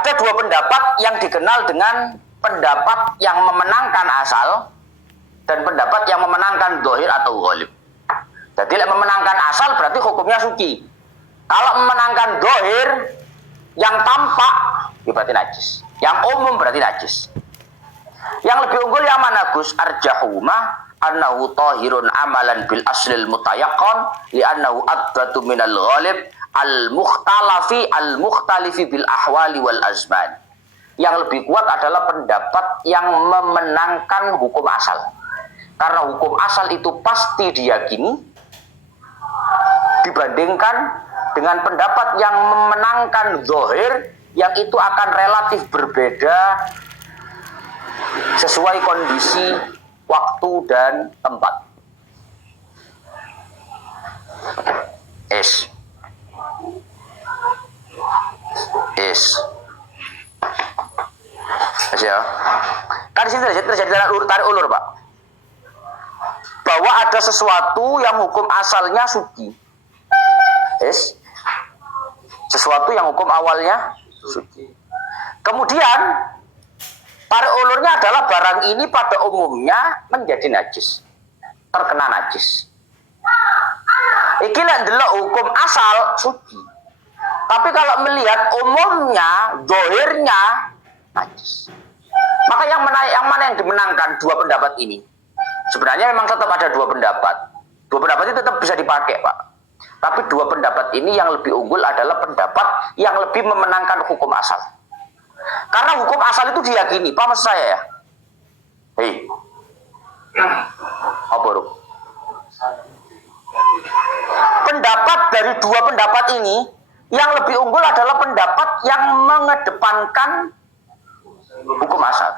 Ada dua pendapat yang dikenal dengan pendapat yang memenangkan asal dan pendapat yang memenangkan dohir atau ghalib. Jadi memenangkan asal berarti hukumnya suci. Kalau memenangkan dohir yang tampak berarti najis. Yang umum berarti najis. Yang lebih unggul yang mana Gus? Arjahuma annahu tahirun amalan bil aslil mutayaqqan li'annahu adbatu minal ghalib al-mukhtalifi bil ahwali wal azman. Yang lebih kuat adalah pendapat yang memenangkan hukum asal. Karena hukum asal itu pasti diyakini dibandingkan dengan pendapat yang memenangkan zahir yang itu akan relatif berbeda sesuai kondisi, waktu dan tempat. Ya. Kan di sini terjadi tarik ulur, Pak. Bahwa ada sesuatu yang hukum asalnya suci. Sesuatu yang hukum awalnya suci. Kemudian tarik ulurnya adalah barang ini pada umumnya menjadi najis, terkena najis. Iki lek ndelok hukum asal suci. Tapi kalau melihat umumnya, zahirnya najis. Maka yang mana yang dimenangkan dua pendapat ini? Sebenarnya memang tetap ada dua pendapat. Dua pendapat itu tetap bisa dipakai, Pak. Tapi dua pendapat ini yang lebih unggul adalah pendapat yang lebih memenangkan hukum asal. Karena hukum asal itu diyakini, paham maksud saya ya? Apa Ruk? Pendapat dari dua pendapat ini yang lebih unggul adalah pendapat yang mengedepankan hukum asal.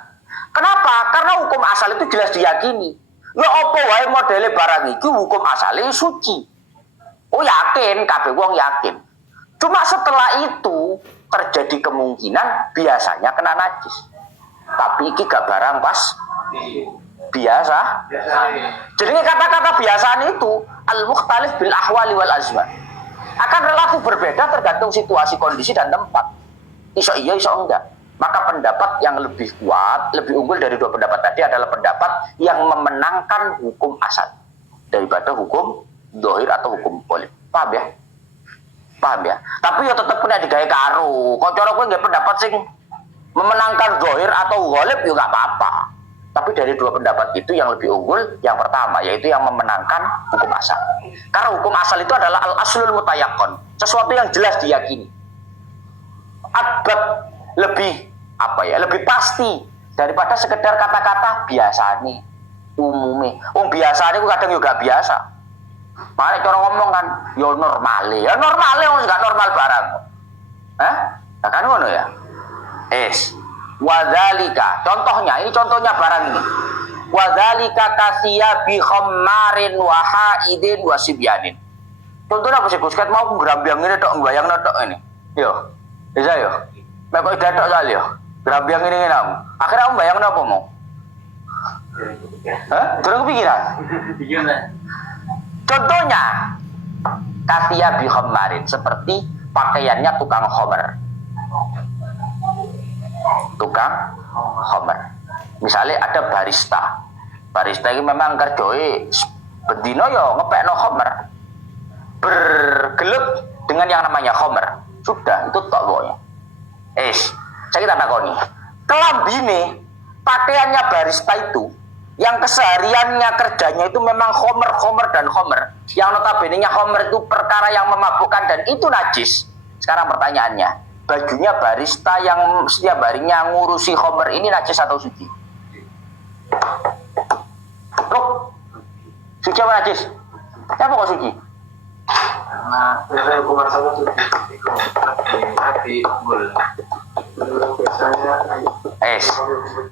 Kenapa? Karena hukum asal itu jelas diyakini. Ya apa wae modele barang iki hukum asalnya suci. Oh yakin, kabeh wong yakin. Cuma setelah itu terjadi kemungkinan biasanya kena najis. Tapi iki gak barang pas biasa. Jadi kata-kata biasaan itu al-mukhtalif bil ahwali wal azman. Akan relatif berbeda tergantung situasi, kondisi dan tempat. Iso iya, iso enggak. Maka pendapat yang lebih kuat, lebih unggul dari dua pendapat tadi adalah pendapat yang memenangkan hukum asal daripada hukum zahir atau hukum ghalib. Paham ya? Paham ya? Tapi ya tetap kena digawe karo. Kok cara kowe nggak pendapat sing memenangkan zahir atau ghalib ya nggak apa-apa. Tapi dari dua pendapat itu yang lebih unggul yang pertama, yaitu yang memenangkan hukum asal. Karena hukum asal itu adalah al-aslul mutayaqqan, sesuatu yang jelas diyakini. Adab lebih lebih pasti daripada sekedar kata-kata biasa nih, umumnya. Biasa nih kadang juga biasa. Makanya cara ngomong kan, ya normale wong gak normal barang. Nah kan ngono ya. Wadzalika, contohnya barang ini. Wadzalika kasiyabi khammarin wa haidin wa sibyanin. Contohnya apa sih Gus? Ket mau ngrambyang ini tok ngbayangno tok ini. Yo. Bisa yo. Mek kok dadak kali yo. Ngrambyang ini ngene. Akhirnya aku bayangno apa mau? Durung kepikiran? Contohnya kasiyabi khammarin, seperti pakaiannya tukang khamar. Misalnya ada barista ini memang kerjanya bendino ya ngepekno khamar, bergelut dengan yang namanya khamar. Sudah, itu tok pokoknya. Saya kita takoni, kelambine pakaiannya barista itu yang kesehariannya kerjanya itu memang khomer dan khomer, yang notabene-nya khomer itu perkara yang memabukkan dan itu najis. Sekarang pertanyaannya, bajunya barista yang setiap harinya ngurusi khomer ini najis atau suci? Ruk, suci apa najis? Siapa kok suci? Karena biasanya hukuman sama suci. Hati biasanya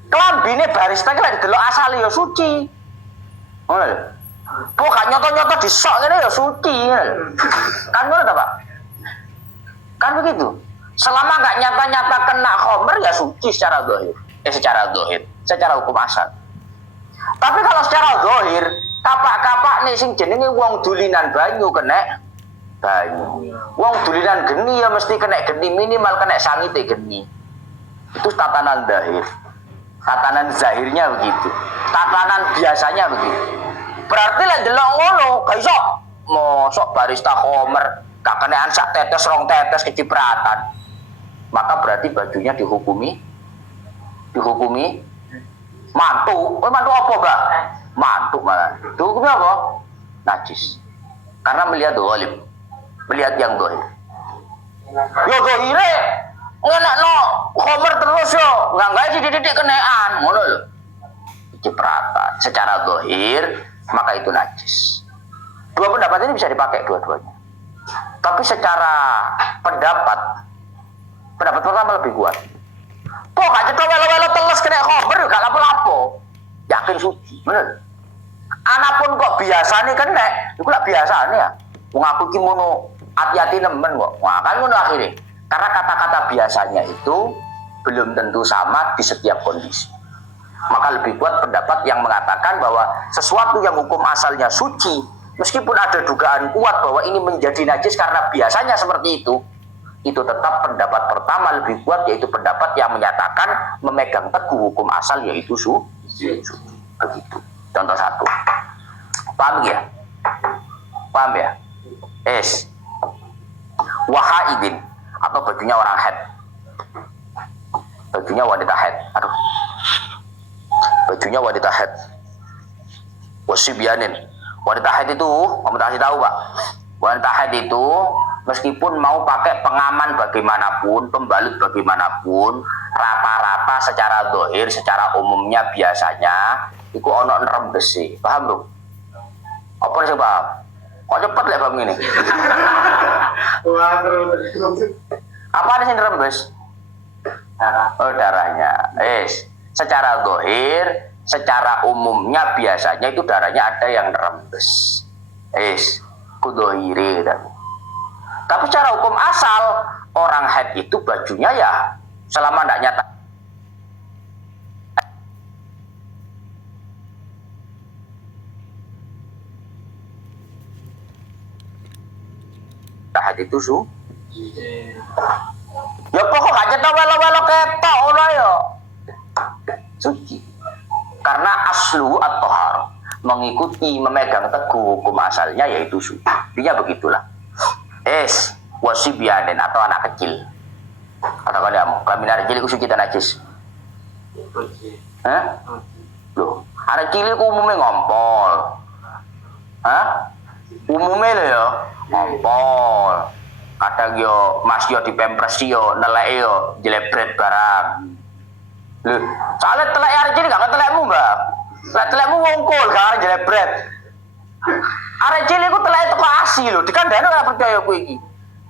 kelambine barista ki lek delok asale ya suci. Ngono lho. Kok gak nyoto-nyoto disok ngene ya suci. Kan ngono ta, Pak? Kan begitu. Selama gak nyata-nyata kena khomer ya suci secara zahir. Secara hukum asal. Tapi kalau secara zahir, kapak-kapak nih sing jenenge wong dulinan banyu kena banyu. Wong dulinan geni ya mesti kena geni, minimal kena sangite geni. Itu tatanan zahir. Tatanan zahirnya begitu. Tatanan biasanya begitu. Berarti lek delok ngono, gak iso mosok barista Homer gak kenean sak tetes rong tetes kecipratan. Maka berarti bajunya dihukumi mantu. Oh, mantu apa, Mbak? Mantu malah. Dihukumi apa? Najis. Karena melihat zalim. Melihat yang zahir. Yo zahire ngenekno Homer terus yo, enggak dididik kenean, ngono lho. Cipratan secara zahir, maka itu najis. Dua pendapat ini bisa dipakai dua-duanya. Tapi secara pendapat pertama lebih kuat. Kok gak cetok welo-welo teles kena Homer yo gak lapo-lapo. Yakin suci, bener. Anapun kok biasa nih kena, iku lak biasa nih ya. Wong aku ki mono hati-hati nemen kok. Wah, kan ngono akhirnya. Karena kata-kata biasanya itu belum tentu sama di setiap kondisi. Maka lebih kuat pendapat yang mengatakan bahwa sesuatu yang hukum asalnya suci, meskipun ada dugaan kuat bahwa ini menjadi najis karena biasanya seperti itu tetap pendapat pertama lebih kuat, yaitu pendapat yang menyatakan memegang teguh hukum asal yaitu suci. Begitu. Contoh satu. Paham ya? Paham ya? Wahaidin, atau bajunya orang haid, bajunya wanita haid, bajunya wanita haid, wasibyanin. Wanita haid itu, kamu kasih tahu Pak, wanita haid itu meskipun mau pakai pengaman bagaimanapun, pembalut bagaimanapun, rata-rata secara zahir, secara umumnya biasanya itu ono nerembes sih, paham bro? Apa sih paham? Kok cepet lah bang ini? Apa nih yang rembes? Oh, darahnya. Secara zahir, secara umumnya biasanya itu darahnya ada yang rembes. Kudohiri. Tapi secara hukum asal orang haid itu bajunya ya selama tidak nyata. Haid itu ya pokok gak cetok welo-welo ketok ora ya suci. Karena aslu at-thahar, mengikuti memegang teguh hukum asalnya yaitu suci. Intinya begitulah. Wasibyanin, atau anak kecil. Kata kamu, kelamin anak kecil itu suci dan najis. Loh, anak kecil itu umumnya ngompol. Umumnya lho ya ngompol. Kadang yo mas yo dipempres yo nelek yo jelebret barang. Lho, soalnya telek hari ini gak telekmu, Mbak. Telekmu ngongkol gak jelebret. Arek cilik ku telek teko asi lho, dikandani ora percaya kowe iki.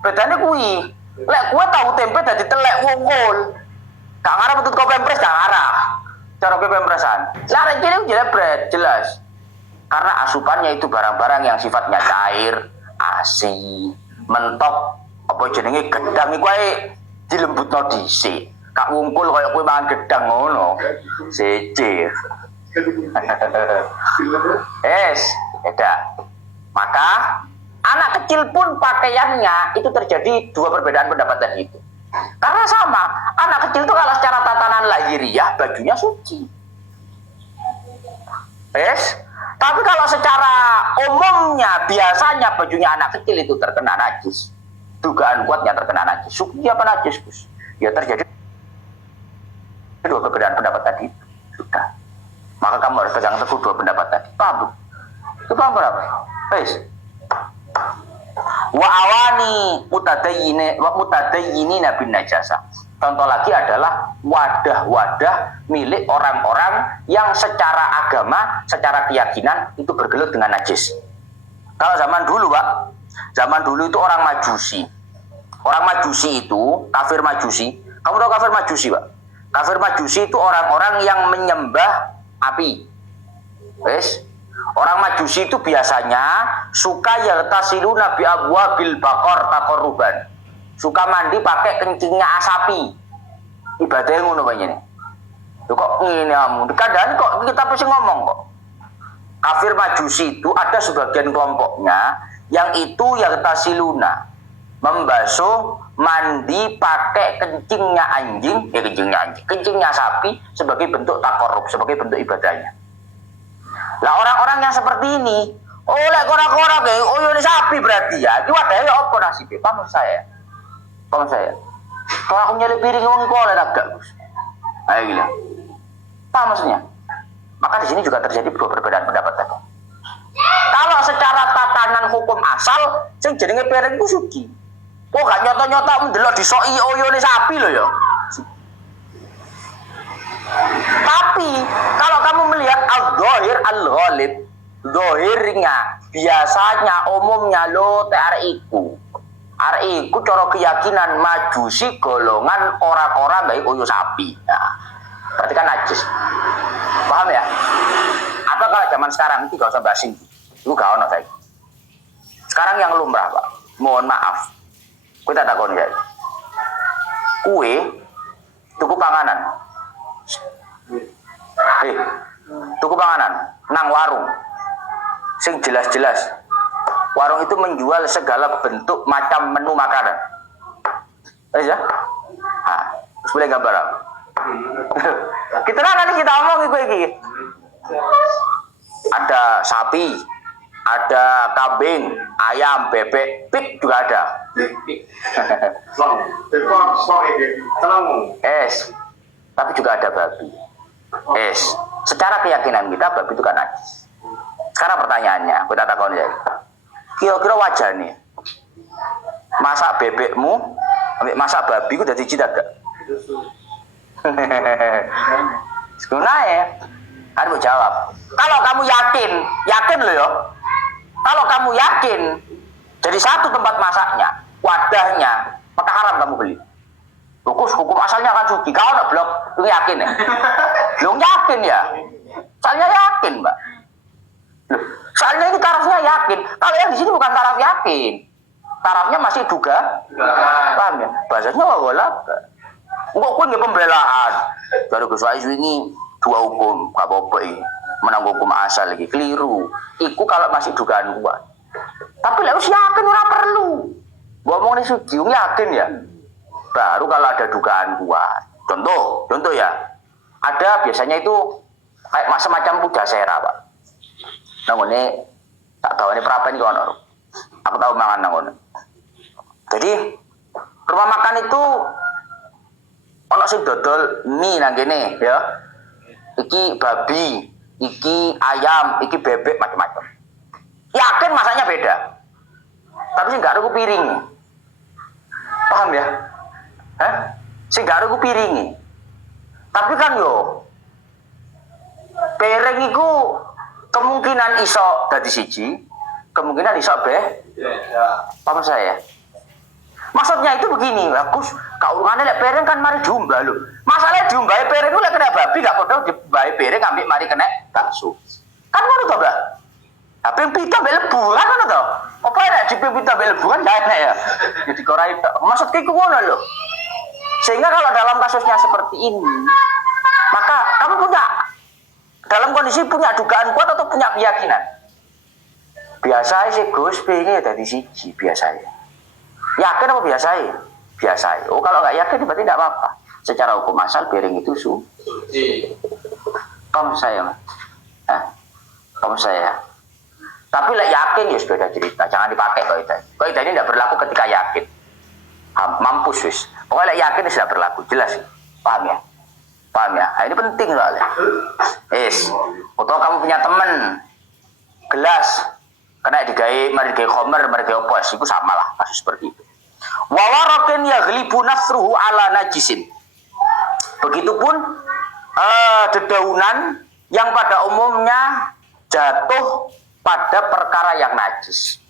Bedane kuwi, lek kowe tahu tempe dadi telek ngongkol. Gak ngarep tutut kok pempres gak ngarah. Cara kowe pempresan. Lah arek cilik ku jelebret, jelas. Karena asupannya itu barang-barang yang sifatnya cair, asi, mentok, apa jenenge gedang iku ae dilembutno dhisik. Kak wungkul kaya kowe mangan gedang ngono. Sece. Beda. Maka anak kecil pun pakaiannya itu terjadi dua perbedaan pendapat tadi itu. Karena sama, anak kecil itu kalau secara tatanan lahiriah bajunya suci. Tapi kalau secara umumnya biasanya bajunya anak kecil itu terkena najis. Dugaan kuatnya terkena najis. Suci apa najis, Gus? Ya terjadi dua perbedaan pendapat tadi. Sudah. Maka kamu harus pegang teguh dua pendapat tadi. Paham? Itu paham berapa? Wa awani mutadayyini bin najasa. Contoh lagi adalah wadah-wadah milik orang-orang yang secara agama, secara keyakinan itu bergelut dengan najis. Kalau zaman dulu, Pak, zaman dulu itu orang Majusi. Orang Majusi itu, kafir Majusi. Kamu tahu kafir Majusi, Pak? Kafir Majusi itu orang-orang yang menyembah api. Orang Majusi itu biasanya suka yagtasiluna bi abwabil baqar taqarruban. Suka mandi pakai kencingnya asapi. Ibadahnya ngono banyak nih. Tuh kok ngene kamu. Kadang kok kita pasti ngomong kok. Kafir Majusi itu ada sebagian kelompoknya yang itu yagtasiluna, membasuh, mandi pakai kencingnya anjing, kencingnya sapi sebagai bentuk takarrub, sebagai bentuk ibadahnya. Lah orang-orang yang seperti ini, oleh kora-kora kayak ini sapi berarti ya. Iki wadahe apa nasibnya? Paham saya. Kalau aku nyelip piring wong iku oleh agak, Gus. Ayo gila. Paham maksudnya? Maka di sini juga terjadi perbedaan pendapat tadi. Kalau secara tatanan hukum asal, sing jenenge piring ku suci. Kok gak nyata-nyata mendelok disoki oyone sapi lho ya. Tapi kalau kamu melihat al-dhahir al-ghalib, zahirnya, biasanya, umumnya lo arek iku cara keyakinan majusi golongan orang-orang baik oyo sapi. Nah, berarti kan najis. Paham ya? Apa kalau zaman sekarang itu gak usah bahas ini. Itu gak ono saiki. Sekarang yang lumrah, Pak. Mohon maaf. Kita takon ya. Kue tuku panganan. Tuku panganan nang warung. Sing jelas-jelas. Warung itu menjual segala bentuk macam menu makanan. Ya? Ah, boleh gambar. Kita nanti kita omong iki. Ada sapi, ada kambing, ayam, bebek, pig juga ada. Tapi juga ada babi. Secara keyakinan kita babi itu kan najis. Sekarang pertanyaannya, kita takon ya. Kira-kira wajahnya masak bebekmu, masak babi itu udah dicita gak? Sebenarnya, kan mau jawab. Kalau kamu yakin loh ya. Kalau kamu yakin dari satu tempat masaknya, wadahnya, maka haram kamu beli. Hukum asalnya kan suci. Kau nak blok, lu yakin ya? Lu yakin ya? Soalnya yakin, Mbak. Soalnya ini tarafnya yakin. Kalau yang di sini bukan taraf yakin. Tarafnya masih duga. Paham ya? Bahasanya wawalab. Enggak pun ya pembelaan. Baru Gus Wais ini dua hukum, gak apa-apa ini. Menang hukum asal lagi keliru. Iku kalau masih dugaan kuat. Tapi lah yakin ora perlu. Ngomong ini suci yakin ya. Baru kalau ada dugaan kuat. Contoh ya. Ada biasanya itu kayak semacam pujasera, Pak. Namun ini tak tahu ini berapa ini kawan. Aku tahu mangan namun. Jadi rumah makan itu ono sing dodol mie nang kene ya. Iki babi, iki ayam, iki bebek macam-macam. Yakin masaknya beda. Tapi sing gak rugu piring. Paham ya? Sing gak rugu piring. Tapi kan yo piring iku kemungkinan iso dadi siji, kemungkinan iso paham saya? Maksudnya itu begini, bagus. Kaurungannya lek piring kan mari diumbah lho. Masalahnya diumbah piring lek kena babi gak padha diumbah piring ambek mari kena bakso. Kan ngono to, Mbak? Tapi pita mbek lebu kan ngono to. Apa nek dipita mbek lebu kan gak enak ya. Jadi korai tok. Maksudku iku ngono lho. Sehingga kalau dalam kasusnya seperti ini, maka kamu punya dalam kondisi punya dugaan kuat atau punya keyakinan? Biasa sih Gus, pengen dari siji biasanya. Yakin apa biasa ya? Biasa ya. Oh kalau nggak yakin berarti tidak apa-apa. Secara hukum asal piring itu suci. Kamu saya, kamu saya. Tapi lah yakin ya beda cerita. Jangan dipakai kaidah. Kaidah ini tidak berlaku ketika yakin. Mampus wis. Pokoknya yakin sudah berlaku. Jelas. Paham ya? Paham ya? Nah, ini penting soalnya. Atau kamu punya teman gelas kena mari digawe khomer, mari digawe opos, itu sama lah kasus seperti itu. Wa warakin yaghlibu nasruhu ala najisin. Begitupun dedaunan yang pada umumnya jatuh pada perkara yang najis.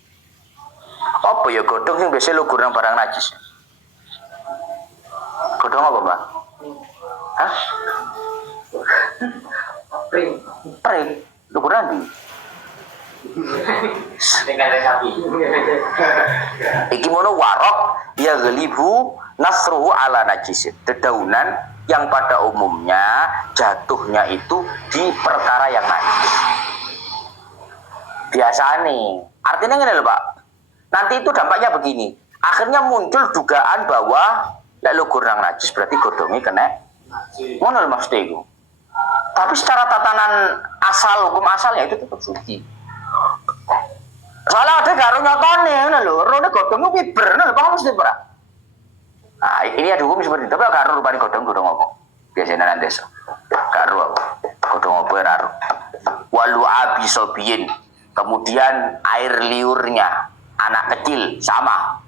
Apa ya godhong sing biasa lugur nang barang najis? Godhong apa, Mbak? Hah? Pring. Lugur nanti. Iki mono warok ya gelibu nasruhu ala najisin. Dedaunan yang pada umumnya jatuhnya itu di perkara yang najis. Biasa nih. Artinya gini loh, Pak. Nanti itu dampaknya begini. Akhirnya muncul dugaan bahwa lek lugur nang najis berarti godhonge kena. Ngono lho maksud iku. Tapi secara tatanan asal hukum asalnya itu tetap suci. Soalnya ada karo nyotone ngono lho, rone godhongmu fiber ngono lho, paham mesti ora? Nah, ini ada hukum seperti itu, tapi karo rupane godhong apa? Biasanya nang desa. Karo apa? Godhong apa karo. Walu abi sobiyin. Kemudian air liurnya anak kecil sama.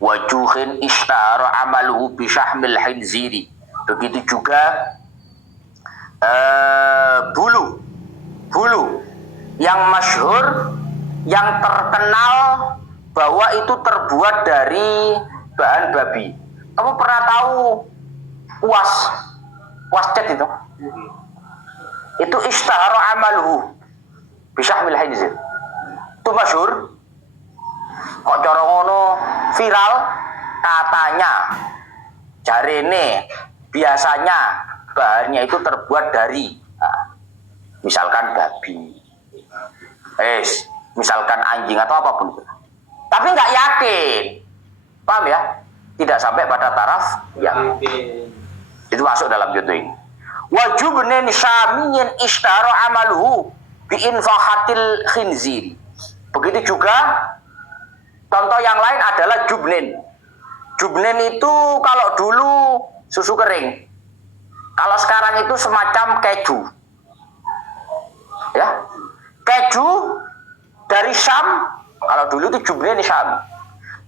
Wajuhin ishtara amaluhu bi syahmil hinziri. Begitu juga bulu yang masyhur, yang terkenal bahwa itu terbuat dari bahan babi. Kamu pernah tahu wascet itu? Itu ishtahara amaluhu bisyahmil hinzir. Itu masyhur. Kok cara ngono viral katanya jarene biasanya bahannya itu terbuat dari misalkan babi, misalkan anjing atau apapun itu. Tapi nggak yakin, paham ya? Tidak sampai pada taraf yang itu masuk dalam contoh ini. Wajubnen syamiyin ishtara amaluhu bi infahatil khinzir. Begitu juga contoh yang lain adalah jubnen. Jubnen itu kalau dulu susu kering. Kalau sekarang itu semacam keju. Ya. Keju dari Syam, kalau dulu itu jubnen di Syam.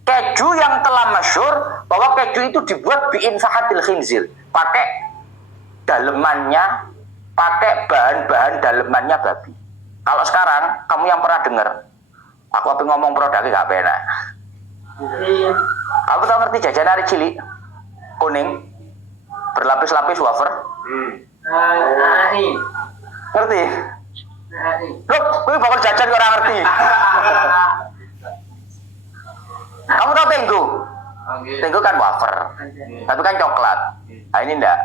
Keju yang telah masyhur bahwa keju itu dibuat bi'in fahatil khinzir, pakai dalemannya, pakai bahan-bahan dalemannya babi. Kalau sekarang kamu yang pernah dengar, aku apa ngomong produknya gak penak. Kamu tahu ngerti jajan hari cilik kuning berlapis-lapis wafer? Ngerti? Loh, kowe bakal jajan kok ora ngerti. Kamu tahu tenggo? Tenggo kan wafer, tapi kan coklat. Nah ini enggak.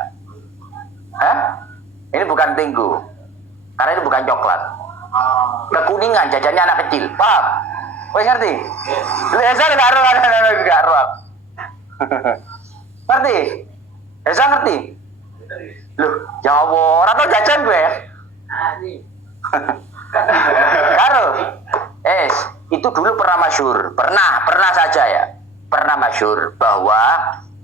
Hah? Ini bukan tenggo, karena ini bukan coklat. Kekuningan jajannya anak kecil, paham? Kowe ngerti? Eza enggak ro. Ngerti? Eza ngerti? Loh, jawab ora tau jajan gue. Karo. Itu dulu pernah masyhur, pernah saja ya. Pernah masyhur bahwa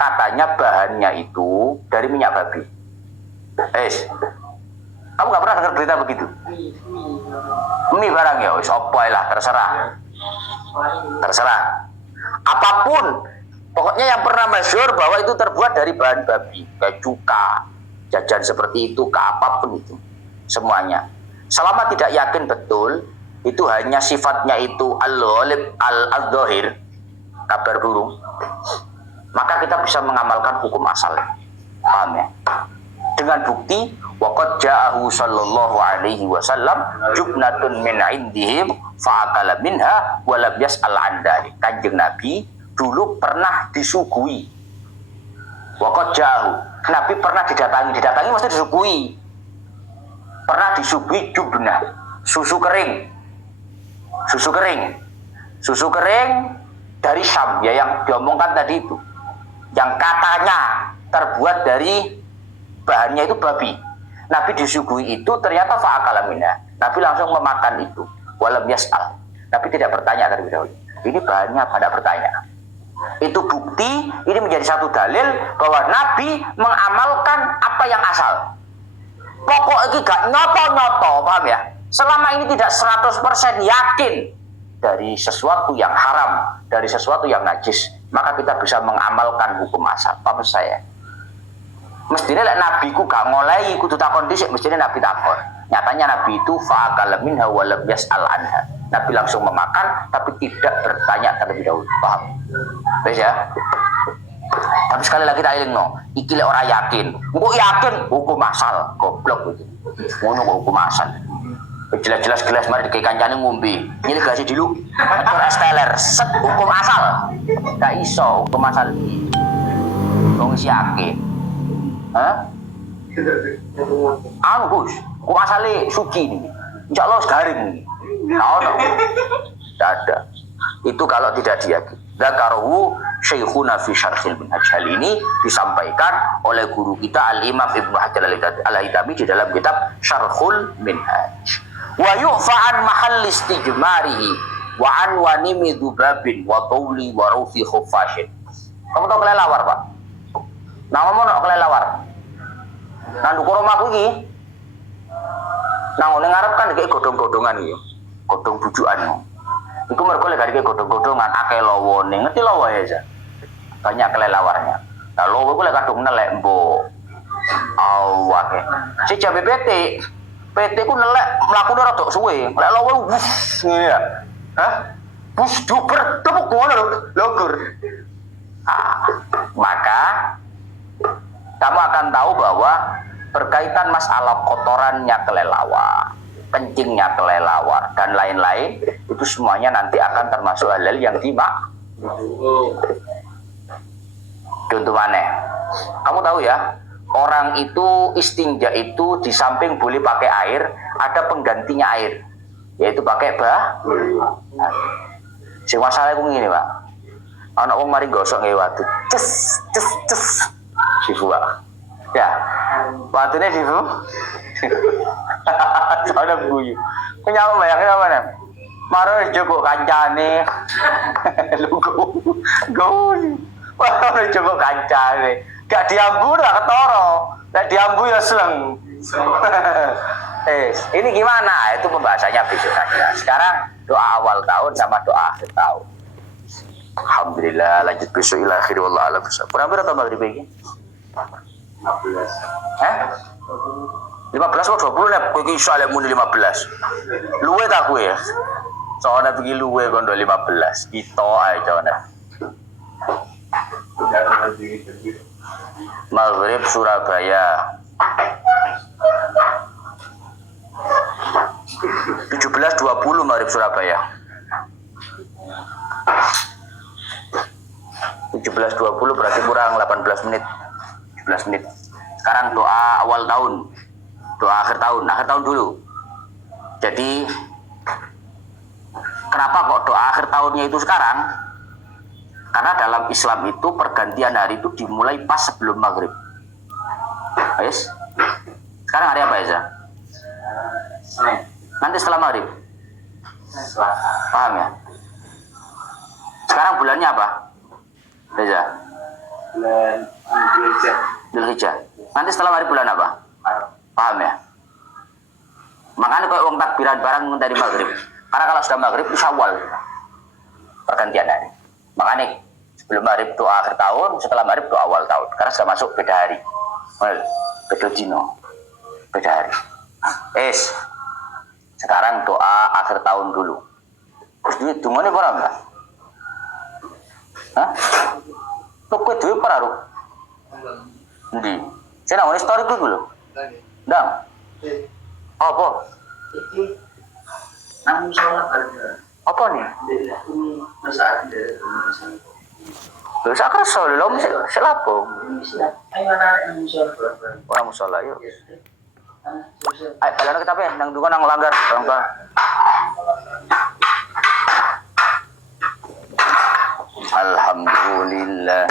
katanya bahannya itu dari minyak babi. Kamu gak pernah dengar berita begitu? Mie barang ya, wis opo lah, terserah. Apapun, pokoknya yang pernah masyhur bahwa itu terbuat dari bahan babi, kayak cuka, jajan seperti itu, ke apapun itu, semuanya. Selama tidak yakin betul, itu hanya sifatnya itu al-ghalib al-dhahir, kabar burung, maka kita bisa mengamalkan hukum asal. Paham ya? Dengan bukti waqad ja'ahu sallallahu alaihi wasallam jubnatun min indihim fa'akala minha wa lam yas'al an dzalik. Kanjeng Nabi dulu pernah disuguhi. Waqad ja'ahu, Nabi pernah didatangi mesti disuguhi. Pernah disuguhi jubnah, susu kering dari Syam, ya yang diomongkan tadi itu, yang katanya terbuat dari bahannya itu babi. Nabi disuguhi itu, ternyata fa'akala minha. Nabi langsung memakan itu, walam yas'al. Nabi tidak bertanya terlebih dahulu. Ini bahannya apa? Tidak bertanya. Itu bukti, ini menjadi satu dalil bahwa Nabi mengamalkan apa yang asal. Pokok ini gak nyoto-nyoto, paham ya? Selama ini tidak 100% yakin dari sesuatu yang haram, dari sesuatu yang najis, maka kita bisa mengamalkan hukum asal. Paham saya? Mestinya Nabi ku gak ngolai kudu takon dhisik, mestinya Nabi takon. Nyatanya Nabi itu fa'akala minha wa lam yas'al anha. Nabi langsung memakan tapi tidak bertanya terlebih dahulu. Paham? Wes ya? Tapi sekali lagi tak elingno, iki lek ora yakin. Engko yakin hukum asal, goblok itu. Ngono kok hukum asal. Jelas-jelas gelas mari dikei kancane ngombe. Nyilih gelas dulu. Atur es teler, set hukum asal. Gak iso hukum asal iki. Wong isi yakin. Hah? Anu Gus, hukum asale suci ini. Insyaallah garing. Tahu enggak? Tidak ada. Itu kalau tidak diyakini. Dzakarahu Syekhuna fi Syarhil Minhaj. Hal ini disampaikan oleh guru kita Al-Imam Ibnu Hajar Al-Haytami di dalam kitab Syarhul Minhaj. Wa yu'fa'an mahall istijmarihi wa an wanimi dzubabin wa tawli wa rufi khuffashin. Kamu tahu kelelawar, Pak? Namamu nak kelelawar? Nang dukur omahku iki. Nang ngarep kan iki godhong-godhongan iki. Godhong bujukan. Iku mergo lek iki godhong-godhongan akeh lowone. Ngerti lowo ya, Za? Banyak kelelawarnya. Lah lowo iku lek kadung nelek mbok. Awake. Si jabe PT. PT ku nelek mlakune rada suwe. Lek lowo wus ngene ya. Hah? Bus duper tepuk ngono lho, logur. Maka kamu akan tahu bahwa berkaitan masalah kotorannya kelelawar, kencingnya kelelawar, dan lain-lain, itu semuanya nanti akan termasuk halal yang Contoh mana? Kamu tahu ya, orang itu istinja itu di samping boleh pakai air, ada penggantinya air, yaitu pakai si masalah itu gini, Pak. Anak wong mari gosok nggih watu. Ces. Sifu, Pak. Ya. Watune sifu. Soalnya guyu. Kenapa bayangin apa nih? Maro jogok kancane. Lu guyu. Maro jogok kancane. Gak diambu lah ketoro. Gak diambu ya seleng. Ini gimana? Itu pembahasannya besok saja. Sekarang doa awal tahun sama doa akhir tahun. Alhamdulillah, lanjut besok ila akhir wallah alam. Kurang berapa maghrib ini? 15. 15 atau 20 nek kowe iki iso alek muni 15. Luwe ta kowe ya? Soalnya begini luwe kondo 15. Kita ae jane. Maghrib Surabaya. 17.20 maghrib Surabaya. 17.20 berarti kurang 18 menit. 17 menit. Sekarang doa awal tahun. Doa akhir tahun dulu. Jadi kenapa kok doa akhir tahunnya itu sekarang? Karena dalam Islam itu pergantian hari itu dimulai pas sebelum maghrib. Guys, sekarang hari apa ya? Senin. Nanti setelah maghrib. Setelah. Paham ya? Sekarang bulannya apa? Reza? Bulan Dzulhijjah. Nanti setelah maghrib bulan apa? Paham ya? Makanya kalau orang takbiran barang dari maghrib. Karena kalau sudah maghrib itu Syawal. Pergantian hari. Makanya sebelum maghrib doa akhir tahun, setelah maghrib doa awal tahun. Karena sudah masuk beda hari. Beda dino. Beda hari. Sekarang doa akhir tahun dulu. Terus duit dungane apa enggak? Hah? Kok kowe duwe ora, Ruk? Endi? Saya nang story ku lho. Ndang. Apa? Iki nang salah kerja. Apa nih? Ini masalah dia. Lho sak kerso lho, selapo? Ayo ana musola. Orang musola yuk. Ayo balana kita pe nang dungo nang langgar, Bang. Alhamdulillah.